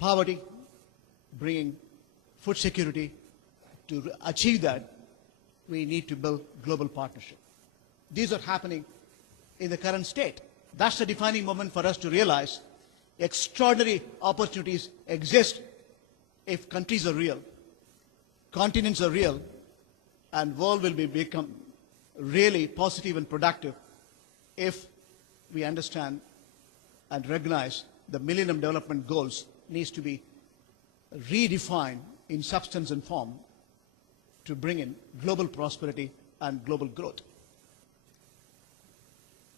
poverty, bringing food security. To achieve that, we need to build global partnership. These are happening in the current state. That's the defining moment for us to realize extraordinary opportunities exist if countries are real, continents are real, and world will become really positive and productive if we understand and recognize the Millennium Development Goals needs to be redefined in substance and form to bring in global prosperity and global growth.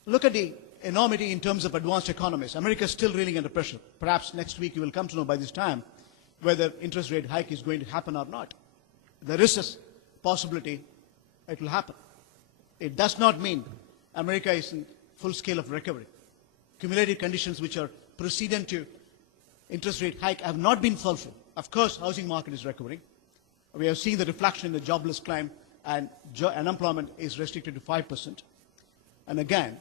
Look at the enormity in terms of advanced economies. America is still reeling under pressure. Perhaps next week you will come to know by this time whether interest rate hike is going to happen or not. There is a possibility it will happen. It does not mean America is in full scale of recovery. Cumulative conditions which are precedent to interest rate hike have not been fulfilled. Of course, housing market is recovering. We have seen the reflection in the jobless climb, and unemployment is restricted to 5%. And again,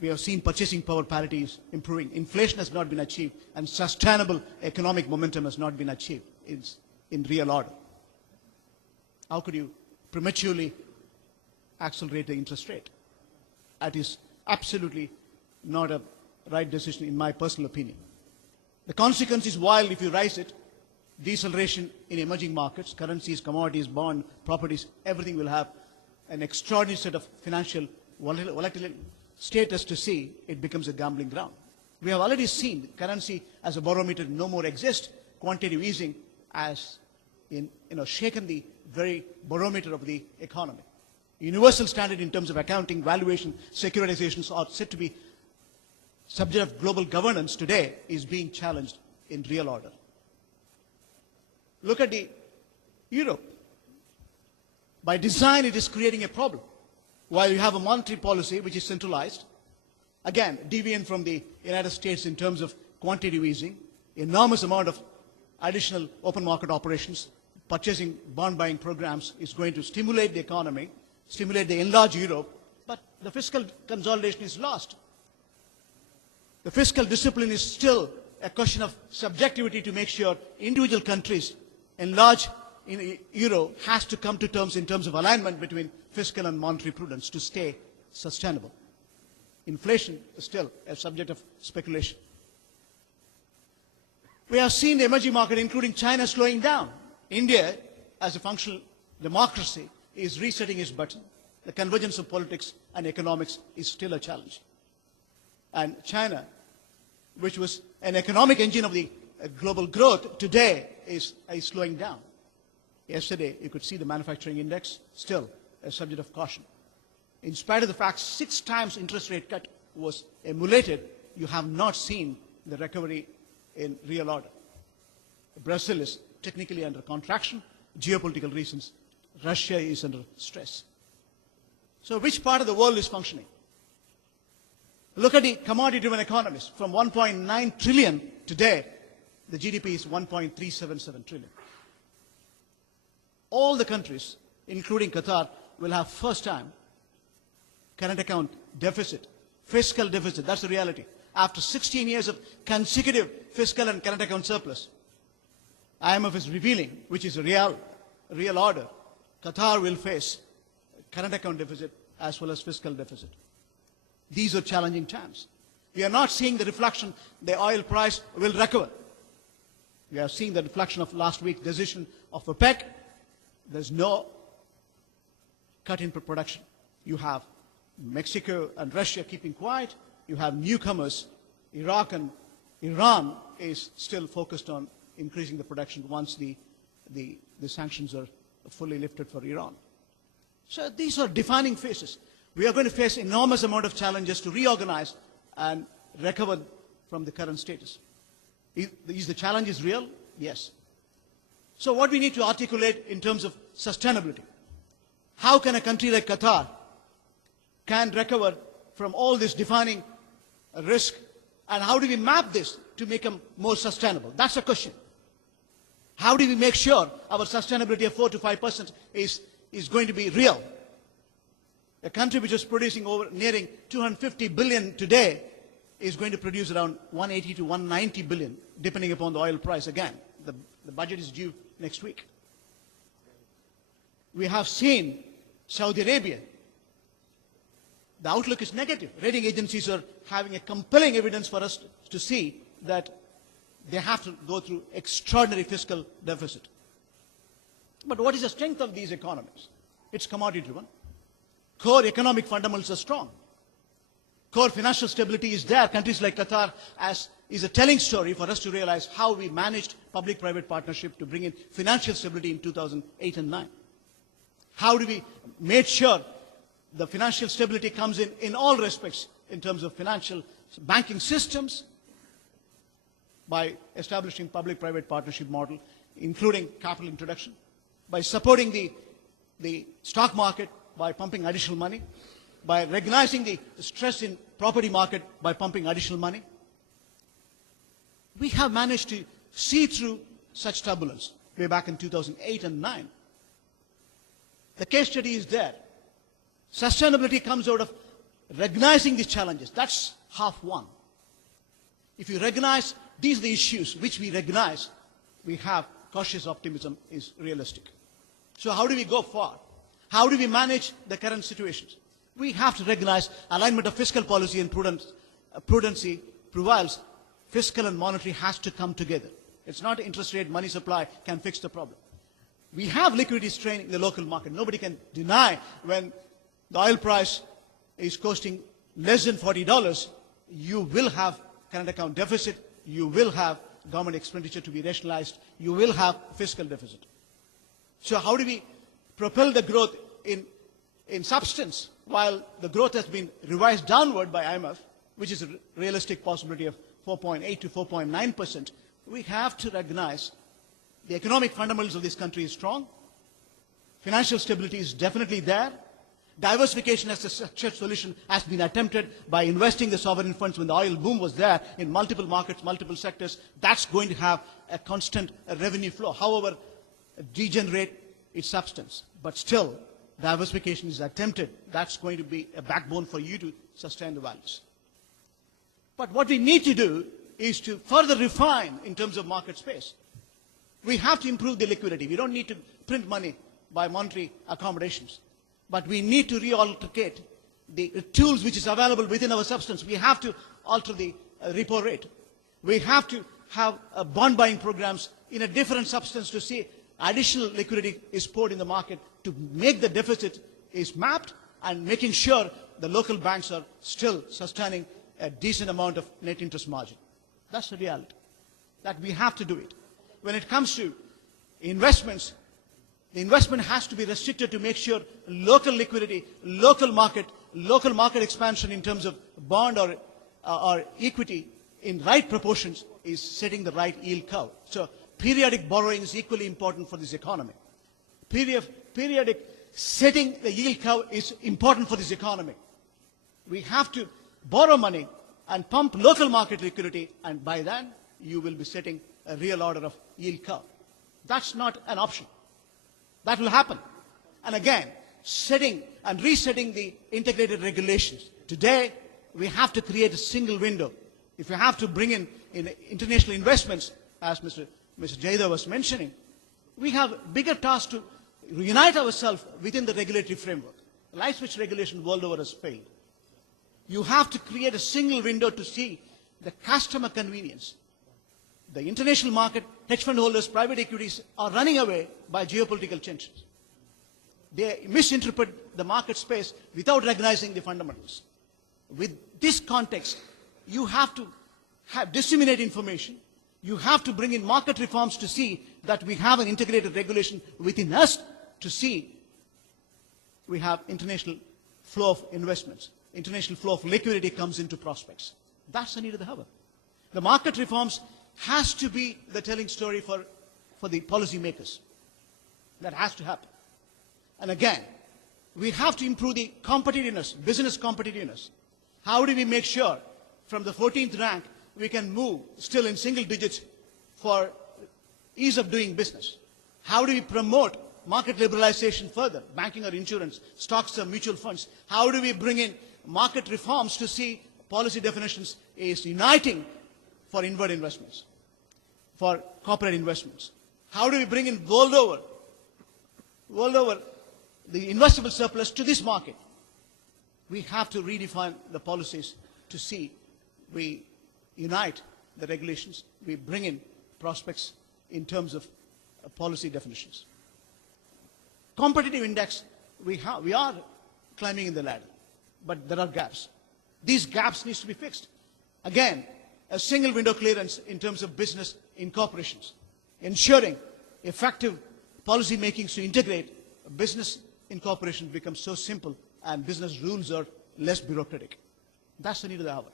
we have seen purchasing power parity is improving. Inflation has not been achieved, and sustainable economic momentum has not been achieved in real order. How could you prematurely accelerate the interest rate? That is absolutely not a right decision in my personal opinion. The consequence is wild if you raise it. Deceleration in emerging markets, currencies, commodities, bond, properties, everything will have an extraordinary set of financial volatility status to see it becomes a gambling ground. We have already seen currency as a barometer no more exists. Quantitative easing has shaken the very barometer of the economy. Universal standard in terms of accounting, valuation, securitizations are said to be subject of global governance today is being challenged in real order. Look at the Europe. By design, it is creating a problem. While you have a monetary policy which is centralized, again, deviant from the United States in terms of quantitative easing, enormous amount of additional open market operations, purchasing bond buying programs is going to stimulate the economy, stimulate the enlarged Europe, but the fiscal consolidation is lost. The fiscal discipline is still a question of subjectivity to make sure individual countries enlarged in Euro has to come to terms in terms of alignment between fiscal and monetary prudence to stay sustainable. Inflation is still a subject of speculation. We have seen the emerging market, including China, slowing down. India, as a functional democracy, is resetting its button. The convergence of politics and economics is still a challenge. And China, which was an economic engine of the global growth, today is slowing down. Yesterday, you could see the manufacturing index, still a subject of caution. In spite of the fact 6 times interest rate cut was emulated, you have not seen the recovery in real order. Brazil is technically under contraction, geopolitical reasons. Russia is under stress. So which part of the world is functioning? Look at the commodity-driven economies. From 1.9 trillion today, the GDP is 1.377 trillion. All the countries, including Qatar, will have first time current account deficit, fiscal deficit. That's the reality. After 16 years of consecutive fiscal and current account surplus, IMF is revealing, which is a real order, Qatar will face current account deficit as well as fiscal deficit. These are challenging times. We are not seeing the reflection the oil price will recover. We are seeing the reflection of last week's decision of OPEC. There's no cut in production. You have Mexico and Russia keeping quiet. You have newcomers. Iraq and Iran is still focused on increasing the production once the sanctions are fully lifted for Iran. So these are defining phases. We are going to face enormous amount of challenges to reorganize and recover from the current status. Is the challenge real? Yes. So what we need to articulate in terms of sustainability. How can a country like Qatar can recover from all this defining risk, and how do we map this to make them more sustainable? That's the question. How do we make sure our sustainability of 4 to 5% is going to be real? A country which is producing nearing 250 billion today is going to produce around 180 to 190 billion, depending upon the oil price. Again, the budget is due next week. We have seen Saudi Arabia. The outlook is negative. Rating agencies are having a compelling evidence for us to see that they have to go through extraordinary fiscal deficit. But what is the strength of these economies? It's commodity-driven. Core economic fundamentals are strong. Core financial stability is there. Countries like Qatar is a telling story for us to realize how we managed public-private partnership to bring in financial stability in 2008 and 9. How do we make sure the financial stability comes in all respects in terms of financial banking systems by establishing public-private partnership model, including capital introduction, by supporting the stock market by pumping additional money, by recognizing the stress in property market by pumping additional money. We have managed to see through such turbulence way back in 2008 and 9. The case study is there. Sustainability comes out of recognizing these challenges. That's half one. If you recognize these are the issues which we recognize, we have cautious optimism is realistic. So how do we go forward? How do we manage the current situations? We have to recognize alignment of fiscal policy and prudency prevails. Fiscal and monetary has to come together. It's not interest rate, money supply can fix the problem. We have liquidity strain in the local market. Nobody can deny when the oil price is costing less than $40, you will have current account deficit, you will have government expenditure to be rationalized, you will have fiscal deficit. So how do we propel the growth in substance while the growth has been revised downward by IMF, which is a realistic possibility of 4.8 to 4.9%, we have to recognize the economic fundamentals of this country is strong, financial stability is definitely there, diversification as a structured solution has been attempted by investing the sovereign funds when the oil boom was there in multiple markets, multiple sectors. That's going to have a constant revenue flow, however degenerate its substance. But still, diversification is attempted. That's going to be a backbone for you to sustain the values. But what we need to do is to further refine in terms of market space. We have to improve the liquidity. We don't need to print money by monetary accommodations. But we need to reallocate the tools which is available within our substance. We have to alter the repo rate. We have to have bond buying programs in a different substance to see additional liquidity is poured in the market to make the deficit is mapped and making sure the local banks are still sustaining a decent amount of net interest margin. That's the reality. That we have to do it. When it comes to investments, the investment has to be restricted to make sure local liquidity, local market expansion in terms of bond or equity in right proportions is setting the right yield curve. So periodic borrowing is equally important for this economy. Periodic setting the yield curve is important for this economy. We have to borrow money and pump local market liquidity, and by then you will be setting a real order of yield curve. That's not an option. That will happen. And again, setting and resetting the integrated regulations. Today, we have to create a single window. If we have to bring in international investments, as Mr. Jaida was mentioning, we have bigger tasks to unite ourselves within the regulatory framework. Light switch regulation world over has failed. You have to create a single window to see the customer convenience. The international market, hedge fund holders, private equities are running away by geopolitical tensions. They misinterpret the market space without recognizing the fundamentals. With this context, you have to disseminate information. You have to bring in market reforms to see that we have an integrated regulation within us to see we have international flow of investments. International flow of liquidity comes into prospects. That's the need of the hour. The market reforms has to be the telling story for the policymakers. That has to happen. And again, we have to improve the competitiveness, business competitiveness. How do we make sure from the 14th rank we can move still in single digits for ease of doing business? How do we promote market liberalization further, banking or insurance, stocks or mutual funds? How do we bring in market reforms to see policy definitions is uniting for inward investments, for corporate investments. How do we bring in world over the investable surplus to this market? We have to redefine the policies to see we unite the regulations, we bring in prospects in terms of policy definitions. Competitive index, we are climbing in the ladder, but there are gaps. These gaps need to be fixed. Again, a single window clearance in terms of business incorporations, ensuring effective policy making to integrate business incorporation becomes so simple and business rules are less bureaucratic. That's the need of the hour.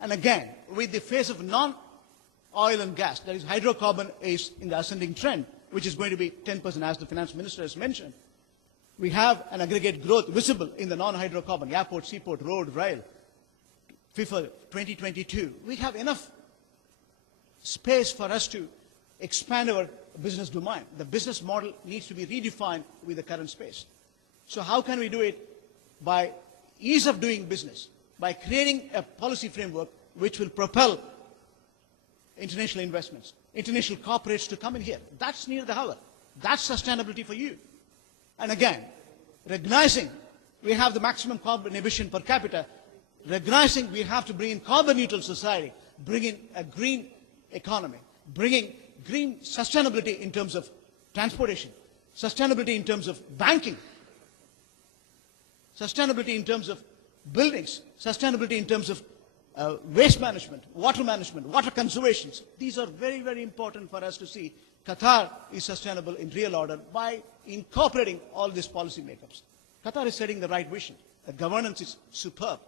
And again, with the phase of non-oil and gas, that is hydrocarbon is in the ascending trend, which is going to be 10% as the finance minister has mentioned. We have an aggregate growth visible in the non-hydrocarbon, airport, seaport, road, rail. FIFA 2022, we have enough space for us to expand our business domain. The business model needs to be redefined with the current space. So how can we do it? By ease of doing business, by creating a policy framework which will propel international investments, international corporates to come in here. That's near the hour. That's sustainability for you. And again, recognizing we have the maximum carbon emission per capita, recognizing we have to bring in carbon neutral society, bring in a green economy, bringing green sustainability in terms of transportation, sustainability in terms of banking, sustainability in terms of buildings, sustainability in terms of waste management, water conservation. These are very, very important for us to see Qatar is sustainable in real order by incorporating all these policy makeups. Qatar is setting the right vision. The governance is superb.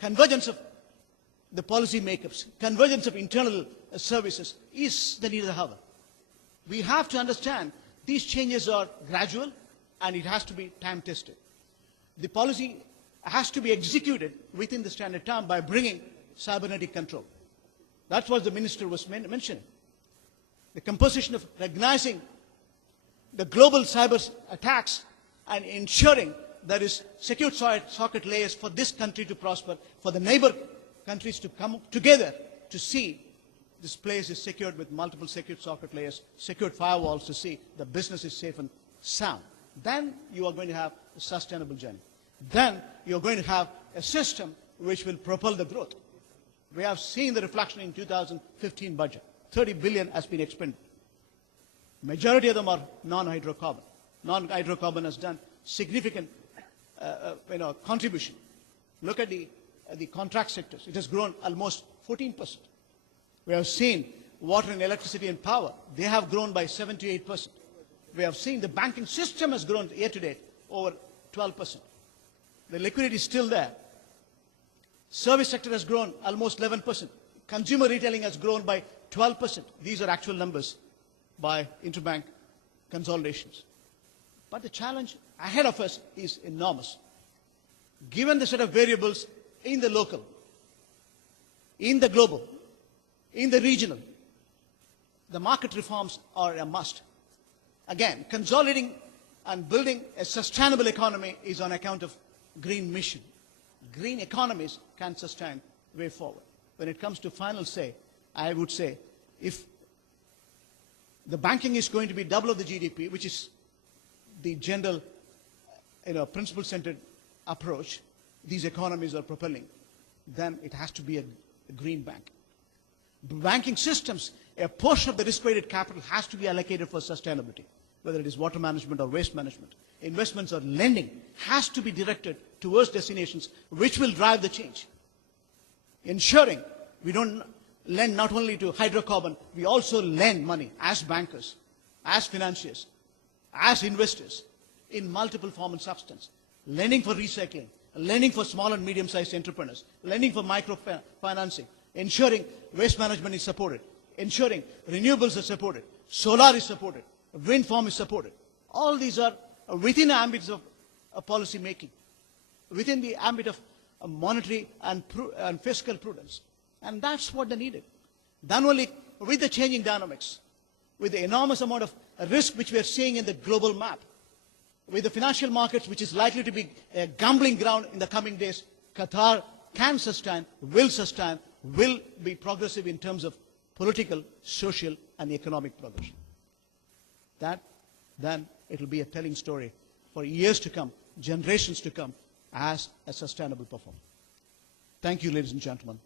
Convergence of the policy makeups, convergence of internal services is the need of the hour. We have to understand these changes are gradual and it has to be time-tested. The policy has to be executed within the standard time by bringing cybernetic control. That's what the minister was mentioning. The composition of recognizing the global cyber attacks and ensuring there is secure socket layers for this country to prosper, for the neighbor countries to come together to see this place is secured with multiple secure socket layers, secured firewalls to see the business is safe and sound. Then you are going to have a sustainable journey. Then you are going to have a system which will propel the growth. We have seen the reflection in 2015 budget. 30 billion has been expended. Majority of them are non-hydrocarbon. Non-hydrocarbon has done significant contribution. Look at the contract sectors. It has grown almost 14%. We have seen water and electricity and power. They have grown by 78%. We have seen the banking system has grown year to date over 12%. The liquidity is still there. Service sector has grown almost 11%. Consumer retailing has grown by 12%. These are actual numbers by interbank consolidations. But the challenge ahead of us is enormous. Given the set of variables in the local, in the global, in the regional, the market reforms are a must. Again, consolidating and building a sustainable economy is on account of green mission. Green economies can sustain way forward. When it comes to final say, I would say if the banking is going to be double of the GDP, which is the general principle-centered approach these economies are propelling, then it has to be a green bank. Banking systems, a portion of the risk-weighted capital has to be allocated for sustainability, whether it is water management or waste management. Investments or lending has to be directed towards destinations which will drive the change. Ensuring we don't lend not only to hydrocarbon, we also lend money as bankers, as financiers, as investors in multiple form and substance. Lending for recycling, lending for small and medium-sized entrepreneurs, lending for microfinancing, ensuring waste management is supported, ensuring renewables are supported, solar is supported, wind farm is supported. All these are within the ambit of policy making, within the ambit of monetary and fiscal prudence. And that's what they needed. Then only with the changing dynamics, with the enormous amount of risk which we are seeing in the global map, with the financial markets which is likely to be a gambling ground in the coming days, Qatar can sustain, will sustain, will be progressive in terms of political, social, and economic progression. Then it will be a telling story for years to come, generations to come, as a sustainable performance. Thank you, ladies and gentlemen.